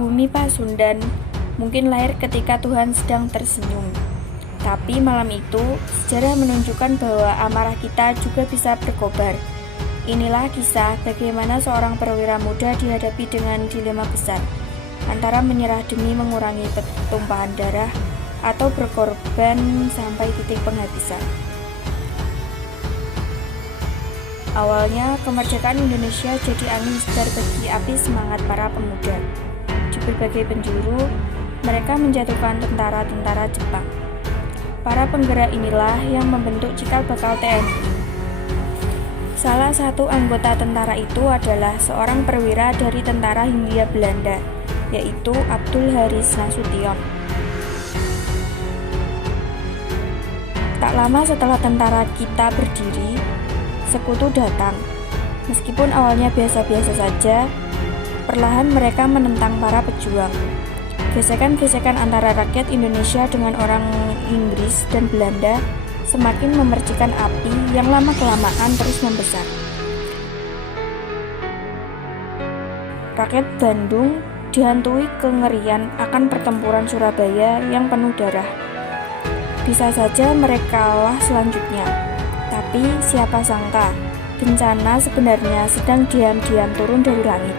Bumi Pasundan mungkin lahir ketika Tuhan sedang tersenyum. Tapi malam itu, sejarah menunjukkan bahwa amarah kita juga bisa berkobar. Inilah kisah bagaimana seorang perwira muda dihadapi dengan dilema besar, antara menyerah demi mengurangi pertumpahan darah atau berkorban sampai titik penghabisan. Awalnya, kemerdekaan Indonesia jadi angin segar bagi api semangat para pemuda. Di berbagai penjuru, mereka menjatuhkan tentara-tentara Jepang. Para penggerak inilah yang membentuk cikal bakal TNI. Salah satu anggota tentara itu adalah seorang perwira dari tentara Hindia Belanda, yaitu Abdul Haris Nasution. Tak lama setelah tentara kita berdiri, sekutu datang. Meskipun awalnya biasa-biasa saja, perlahan mereka menentang para pejuang. Gesekan-gesekan antara rakyat Indonesia dengan orang Inggris dan Belanda semakin memercikan api yang lama-kelamaan terus membesar. Rakyat Bandung dihantui kengerian akan pertempuran Surabaya yang penuh darah. Bisa saja mereka kalah selanjutnya, tapi siapa sangka bencana sebenarnya sedang diam-diam turun dari langit.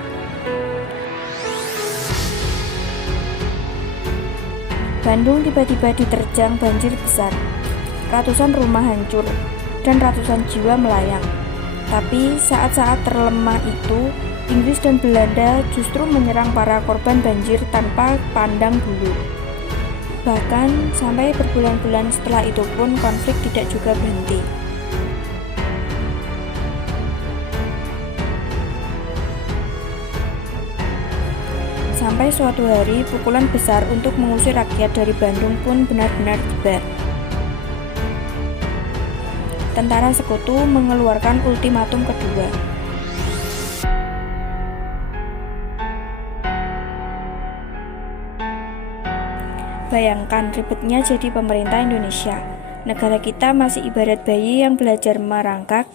Bandung tiba-tiba diterjang banjir besar. Ratusan rumah hancur dan ratusan jiwa melayang. Tapi saat-saat terlemah itu, Inggris dan Belanda justru menyerang para korban banjir tanpa pandang bulu. Bahkan sampai berbulan-bulan setelah itu pun konflik tidak juga berhenti. Sampai suatu hari, pukulan besar untuk mengusir rakyat dari Bandung pun benar-benar tiba. Tentara Sekutu mengeluarkan ultimatum kedua. Bayangkan ribetnya jadi pemerintah Indonesia. Negara kita masih ibarat bayi yang belajar merangkak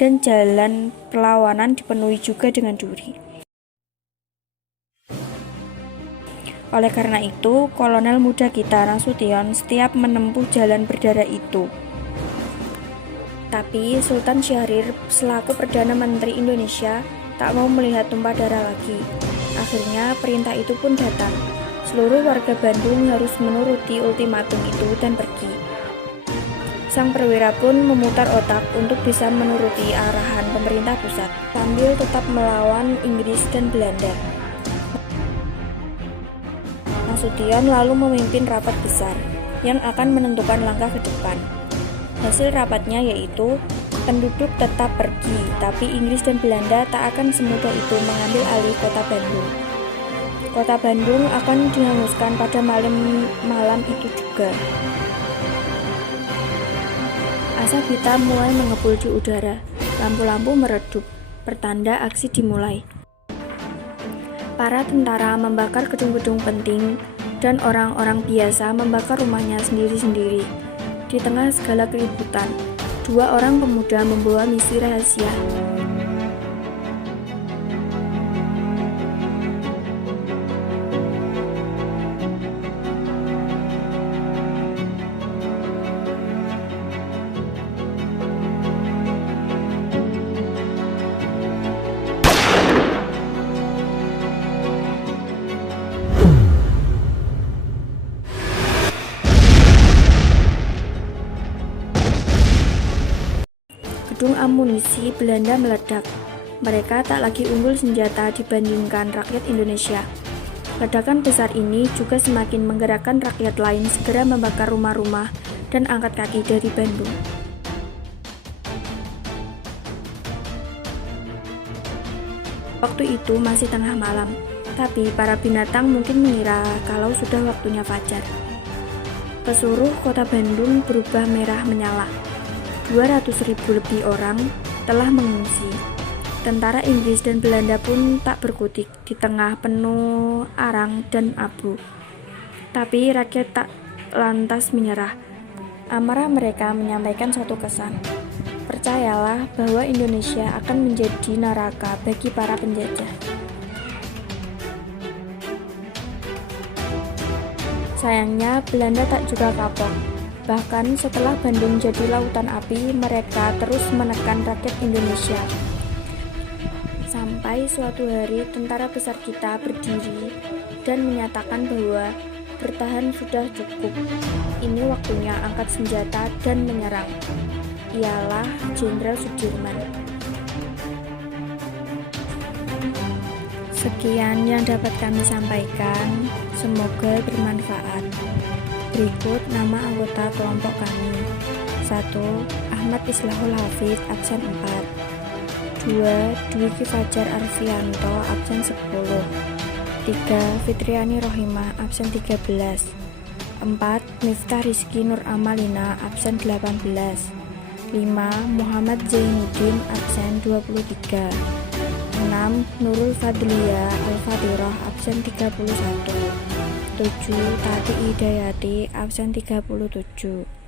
dan jalan perlawanan dipenuhi juga dengan duri. Oleh karena itu, kolonel muda kita Nasution setiap menempuh jalan berdarah itu. Tapi Sultan Syahrir selaku Perdana Menteri Indonesia tak mau melihat tumpah darah lagi. Akhirnya perintah itu pun datang. Seluruh warga Bandung harus menuruti ultimatum itu dan pergi. Sang perwira pun memutar otak untuk bisa menuruti arahan pemerintah pusat sambil tetap melawan Inggris dan Belanda. Nasution lalu memimpin rapat besar yang akan menentukan langkah ke depan. Hasil rapatnya yaitu penduduk tetap pergi, tapi Inggris dan Belanda tak akan semudah itu mengambil alih kota Bandung. Kota Bandung akan dihanguskan pada malam itu juga. Asap hitam mulai mengepul di udara, lampu-lampu meredup, pertanda aksi dimulai. Para tentara membakar gedung-gedung penting dan orang-orang biasa membakar rumahnya sendiri-sendiri. Di tengah segala keributan, dua orang pemuda membawa misi rahasia. Gedung amunisi Belanda meledak. Mereka tak lagi unggul senjata dibandingkan rakyat Indonesia. Ledakan besar ini juga semakin menggerakkan rakyat lain segera membakar rumah-rumah dan angkat kaki dari Bandung. Waktu itu masih tengah malam, tapi para binatang mungkin mengira kalau sudah waktunya fajar. Pesuruh kota Bandung berubah merah menyala. 200.000 lebih orang telah mengungsi. Tentara Inggris dan Belanda pun tak berkutik di tengah penuh arang dan abu. Tapi rakyat tak lantas menyerah. Amarah mereka menyampaikan satu pesan. Percayalah bahwa Indonesia akan menjadi neraka bagi para penjajah. Sayangnya Belanda tak juga kapok. Bahkan setelah Bandung jadi lautan api, mereka terus menekan rakyat Indonesia. Sampai suatu hari tentara besar kita berdiri dan menyatakan bahwa bertahan sudah cukup. Ini waktunya angkat senjata dan menyerang. Ialah Jenderal Sudirman. Sekian yang dapat kami sampaikan, semoga bermanfaat. Berikut nama anggota kelompok kami. 1. Ahmad Islahul Hafid, absen 4. 2. Dwiki Fajar Arfianto, absen 10. 3. Fitriani Rohimah, absen 13. 4. Miftah Rizky Nur Amalina, absen 18. 5. Muhammad Zainuddin, absen 23. 6. Nurul Fadlia Al-Fatirah, absen 31. 7. Tati Hidayati, absen 37.